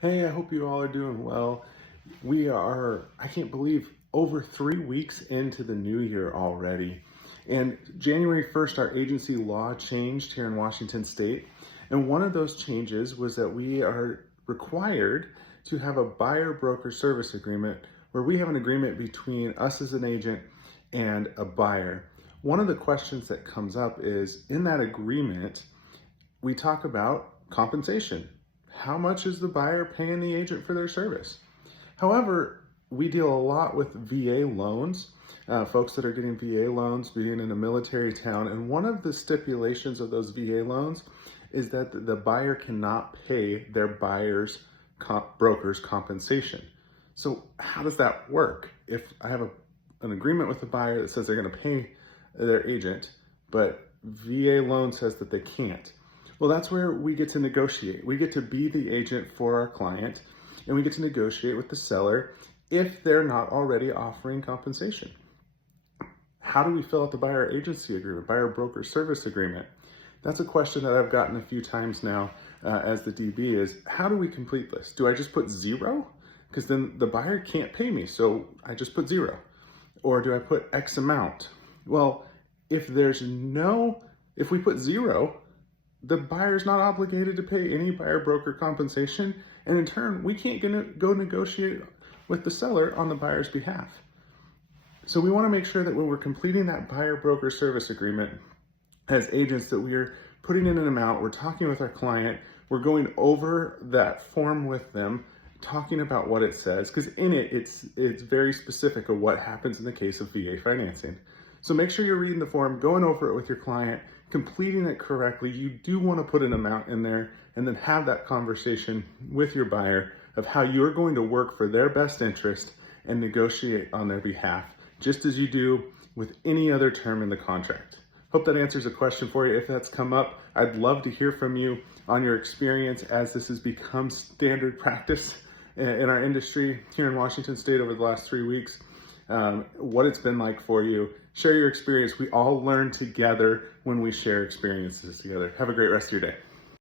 Hey, I hope you all are doing well. I can't believe, over 3 weeks into the new year already. And January 1st, our agency law changed here in Washington State. And one of those changes was that we are required to have a buyer broker service agreement where we have an agreement between us as an agent and a buyer. One of the questions that comes up is, in that agreement, we talk about compensation. How much is the buyer paying the agent for their service? However, we deal a lot with VA loans, folks that are getting VA loans, being in a military town. And one of the stipulations of those VA loans is that the buyer cannot pay their buyer's broker's compensation. So how does that work? If I have an agreement with the buyer that says they're going to pay their agent, but VA loan says that they can't. Well, that's where we get to negotiate. We get to be the agent for our client, and we get to negotiate with the seller if they're not already offering compensation. How do we fill out the buyer agency agreement, buyer broker service agreement? That's a question that I've gotten a few times now as the DB is, how do we complete this? Do I just put zero? Because then the buyer can't pay me, so I just put zero. Or do I put X amount? Well, if we put zero, the buyer's not obligated to pay any buyer broker compensation, and in turn, we can't go negotiate with the seller on the buyer's behalf. So we want to make sure that when we're completing that buyer broker service agreement as agents, that we're putting in an amount, we're talking with our client, we're going over that form with them, talking about what it says, because in it, it's very specific of what happens in the case of VA financing. So make sure you're reading the form, going over it with your client, completing it correctly. You do want to put an amount in there and then have that conversation with your buyer of how you're going to work for their best interest and negotiate on their behalf, just as you do with any other term in the contract. Hope that answers a question for you. If that's come up, I'd love to hear from you on your experience as this has become standard practice in our industry here in Washington State over the last 3 weeks. What it's been like for you. Share your experience. We all learn together when we share experiences together. Have a great rest of your day.